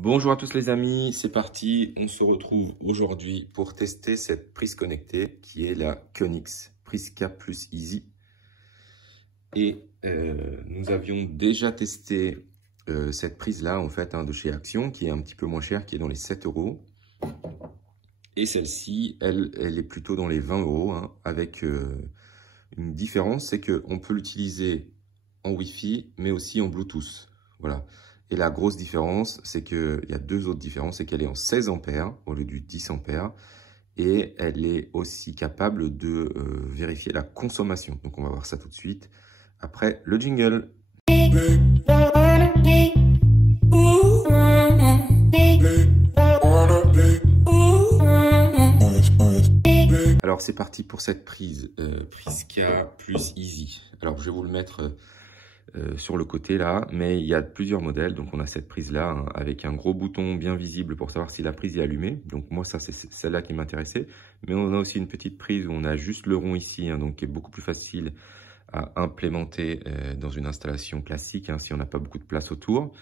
Bonjour à tous les amis, c'est parti. On se retrouve aujourd'hui pour tester cette prise connectée qui est la Konix Prisca Plus Easy. Et nous avions déjà testé cette prise-là en fait de chez Action qui est un petit peu moins chère, qui est dans les 7 €. Et celle-ci, elle est plutôt dans les 20 € avec une différence, c'est qu'on peut l'utiliser en Wi-Fi mais aussi en Bluetooth. Voilà. Et la grosse différence, c'est qu'il y a deux autres différences, c'est qu'elle est en 16 ampères au lieu du 10 ampères. Et elle est aussi capable de vérifier la consommation. Donc on va voir ça tout de suite après le jingle. Alors c'est parti pour cette prise Prisca Plus Easy. Alors je vais vous le mettre sur le côté là, mais il y a plusieurs modèles. Donc on a cette prise là avec un gros bouton bien visible pour savoir si la prise est allumée. Donc moi ça c'est celle-là qui m'intéressait. Mais on a aussi une petite prise où on a juste le rond ici, donc qui est beaucoup plus facile à implémenter dans une installation classique si on n'a pas beaucoup de place autour.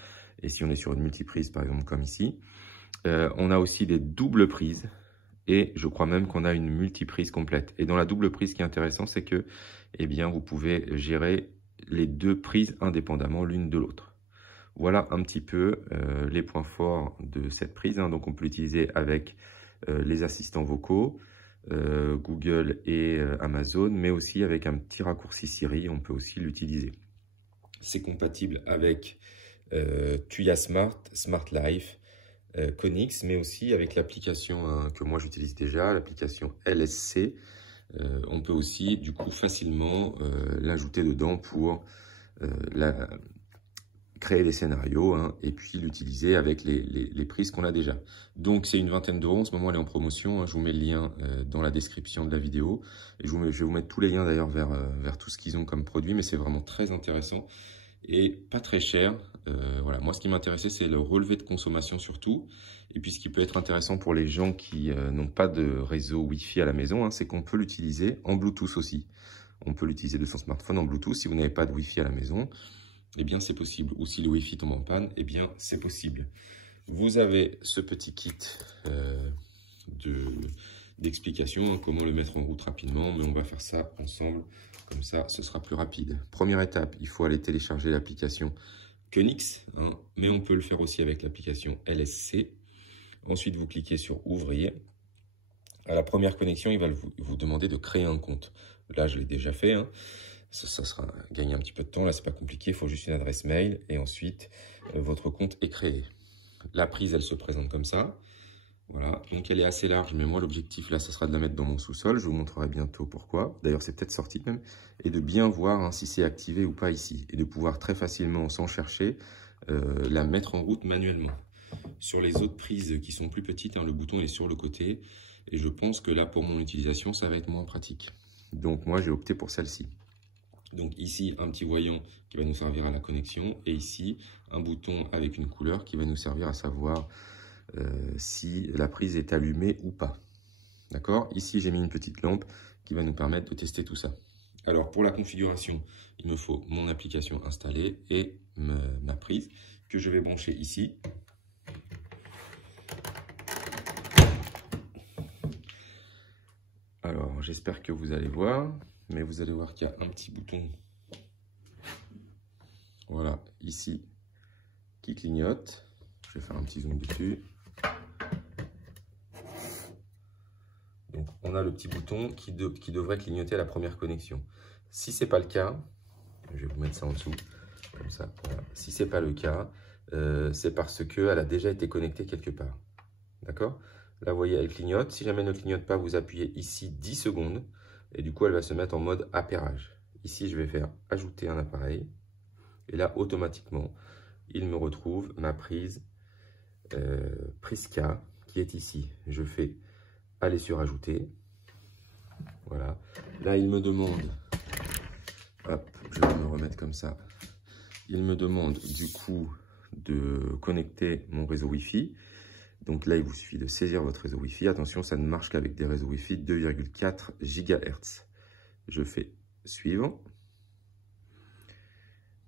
Et si on est sur une multiprise par exemple comme ici. On a aussi des doubles prises. Et je crois même qu'on a une multiprise complète. Et dans la double prise, ce qui est intéressant, c'est que vous pouvez gérer les deux prises indépendamment l'une de l'autre. Voilà un petit peu les points forts de cette prise. Donc on peut l'utiliser avec les assistants vocaux, Google et Amazon, mais aussi avec un petit raccourci Siri, on peut aussi l'utiliser. C'est compatible avec Tuya Smart, Smart Life, Konix, mais aussi avec l'application que moi j'utilise déjà, l'application LSC. On peut aussi du coup facilement l'ajouter dedans pour créer des scénarios et puis l'utiliser avec les prises qu'on a déjà. Donc c'est une vingtaine d'euros, en ce moment elle est en promotion, je vous mets le lien dans la description de la vidéo. Et je vais vous mettre tous les liens d'ailleurs vers tout ce qu'ils ont comme produit, mais c'est vraiment très intéressant et pas très cher. Voilà, moi ce qui m'intéressait c'est le relevé de consommation surtout, et puis ce qui peut être intéressant pour les gens qui n'ont pas de réseau Wi-Fi à la maison, c'est qu'on peut l'utiliser en Bluetooth aussi. On peut l'utiliser de son smartphone en Bluetooth. Si vous n'avez pas de Wi-Fi à la maison, eh bien c'est possible. Ou si le Wi-Fi tombe en panne, eh bien c'est possible. Vous avez ce petit kit d'explication, comment le mettre en route rapidement, mais on va faire ça ensemble, comme ça ce sera plus rapide. Première étape, il faut aller télécharger l'application Konix, mais on peut le faire aussi avec l'application LSC. Ensuite, vous cliquez sur Ouvrir. À la première connexion, il va vous demander de créer un compte. Là, je l'ai déjà fait. Ça sera gagner un petit peu de temps. Là, c'est pas compliqué. Il faut juste une adresse mail et ensuite, votre compte est créé. La prise, elle se présente comme ça. Voilà, donc elle est assez large, mais moi l'objectif là, ça sera de la mettre dans mon sous-sol. Je vous montrerai bientôt pourquoi. D'ailleurs, c'est peut-être sorti même. Et de bien voir si c'est activé ou pas ici. Et de pouvoir très facilement, sans chercher, la mettre en route manuellement. Sur les autres prises qui sont plus petites, le bouton est sur le côté. Et je pense que là, pour mon utilisation, ça va être moins pratique. Donc moi, j'ai opté pour celle-ci. Donc ici, un petit voyant qui va nous servir à la connexion. Et ici, un bouton avec une couleur qui va nous servir à savoir si la prise est allumée ou pas. D'accord? Ici, j'ai mis une petite lampe qui va nous permettre de tester tout ça. Alors, pour la configuration, il me faut mon application installée et ma prise que je vais brancher ici. Alors, j'espère que vous allez voir, mais vous allez voir qu'il y a un petit bouton, voilà, ici, qui clignote. Je vais faire un petit zoom dessus. Donc, on a le petit bouton qui devrait clignoter à la première connexion. Si ce n'est pas le cas, je vais vous mettre ça en dessous, comme ça. Voilà. Si ce n'est pas le cas, c'est parce qu'elle a déjà été connectée quelque part. D'accord? Là, vous voyez, elle clignote. Si jamais elle ne clignote pas, vous appuyez ici 10 secondes. Et du coup, elle va se mettre en mode appairage. Ici, je vais faire ajouter un appareil. Et là, automatiquement, il me retrouve ma prise Prisca qui est ici. Je fais aller sur ajouter. Voilà. Là, il me demande, hop, je vais me remettre comme ça. Il me demande du coup de connecter mon réseau Wi-Fi. Donc là, il vous suffit de saisir votre réseau Wi-Fi. Attention, ça ne marche qu'avec des réseaux Wi-Fi 2,4 GHz. Je fais suivre.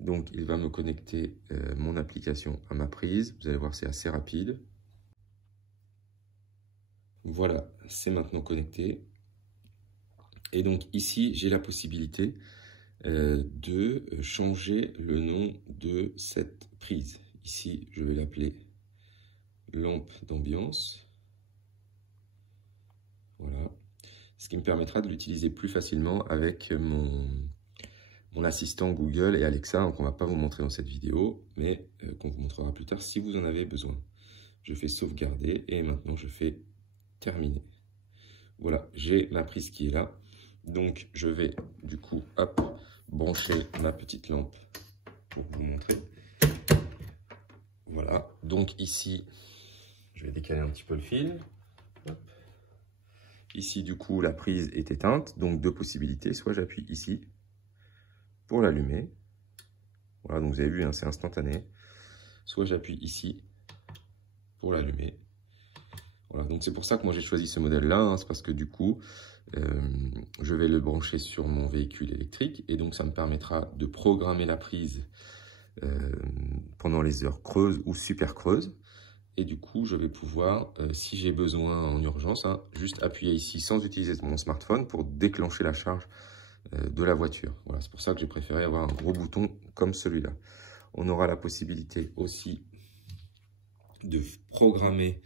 Donc, il va me connecter mon application à ma prise. Vous allez voir, c'est assez rapide. Voilà, c'est maintenant connecté. Et donc, ici, j'ai la possibilité de changer le nom de cette prise. Ici, je vais l'appeler lampe d'ambiance. Voilà. Ce qui me permettra de l'utiliser plus facilement avec mon assistant Google et Alexa, qu'on ne va pas vous montrer dans cette vidéo, mais qu'on vous montrera plus tard si vous en avez besoin. Je fais sauvegarder et maintenant je fais terminer. Voilà, j'ai ma prise qui est là. Donc je vais du coup, hop, brancher ma petite lampe pour vous montrer. Voilà, donc ici, je vais décaler un petit peu le fil. Hop. Ici, du coup, la prise est éteinte, donc deux possibilités. Soit j'appuie ici pour l'allumer. Voilà, donc vous avez vu, hein, c'est instantané. Soit j'appuie ici pour l'allumer. Voilà, donc c'est pour ça que moi j'ai choisi ce modèle-là. Hein, c'est parce que du coup, je vais le brancher sur mon véhicule électrique. Et donc ça me permettra de programmer la prise pendant les heures creuses ou super creuses. Et du coup, je vais pouvoir, si j'ai besoin en urgence, hein, juste appuyer ici sans utiliser mon smartphone pour déclencher la charge de la voiture. Voilà, c'est pour ça que j'ai préféré avoir un gros bouton comme celui-là. On aura la possibilité aussi de programmer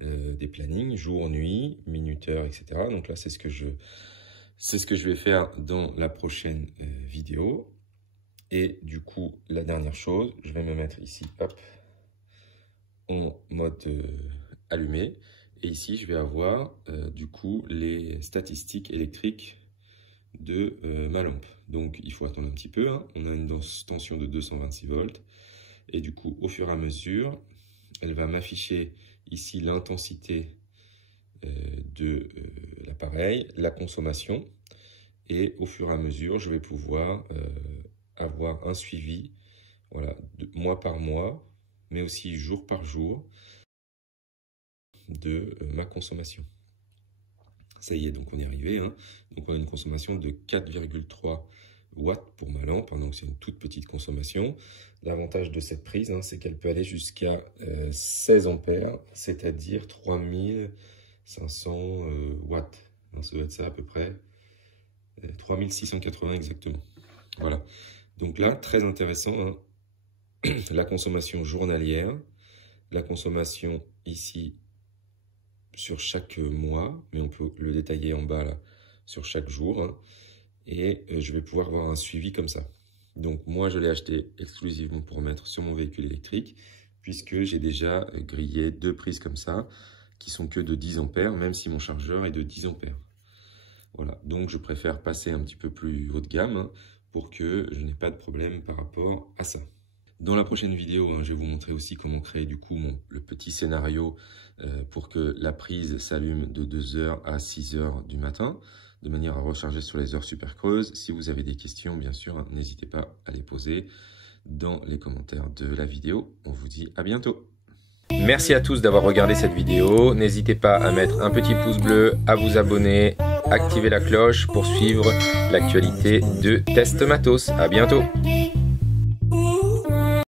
des plannings, jour, nuit, minuteur, etc. Donc là, c'est ce que je vais faire dans la prochaine vidéo. Et du coup, la dernière chose, je vais me mettre ici, hop, en mode allumé. Et ici, je vais avoir du coup les statistiques électriques de ma lampe. Donc, il faut attendre un petit peu. Hein. On a une tension de 226 volts. Et du coup, au fur et à mesure, elle va m'afficher ici l'intensité de l'appareil, la consommation. Et au fur et à mesure, je vais pouvoir avoir un suivi, voilà, mois par mois, mais aussi jour par jour de ma consommation. Ça y est, donc on est arrivé. Hein. Donc on a une consommation de 4,3 watts pour ma lampe, hein, donc c'est une toute petite consommation. L'avantage de cette prise, hein, c'est qu'elle peut aller jusqu'à 16 ampères, c'est-à-dire 3500 watts. Hein, ça doit être ça à peu près, 3680 exactement. Voilà, donc là, très intéressant, hein. La consommation journalière, la consommation ici sur chaque mois, mais on peut le détailler en bas là, sur chaque jour, hein, et je vais pouvoir avoir un suivi comme ça. Donc moi je l'ai acheté exclusivement pour mettre sur mon véhicule électrique, puisque j'ai déjà grillé deux prises comme ça, qui sont que de 10 ampères, même si mon chargeur est de 10 ampères. Voilà, donc je préfère passer un petit peu plus haut de gamme, hein, pour que je n'ai pas de problème par rapport à ça. Dans la prochaine vidéo, hein, je vais vous montrer aussi comment créer du coup le petit scénario pour que la prise s'allume de 2h à 6h du matin, de manière à recharger sur les heures super creuses. Si vous avez des questions, bien sûr, hein, n'hésitez pas à les poser dans les commentaires de la vidéo. On vous dit à bientôt. Merci à tous d'avoir regardé cette vidéo. N'hésitez pas à mettre un petit pouce bleu, à vous abonner, activer la cloche pour suivre l'actualité de Test Matos. À bientôt.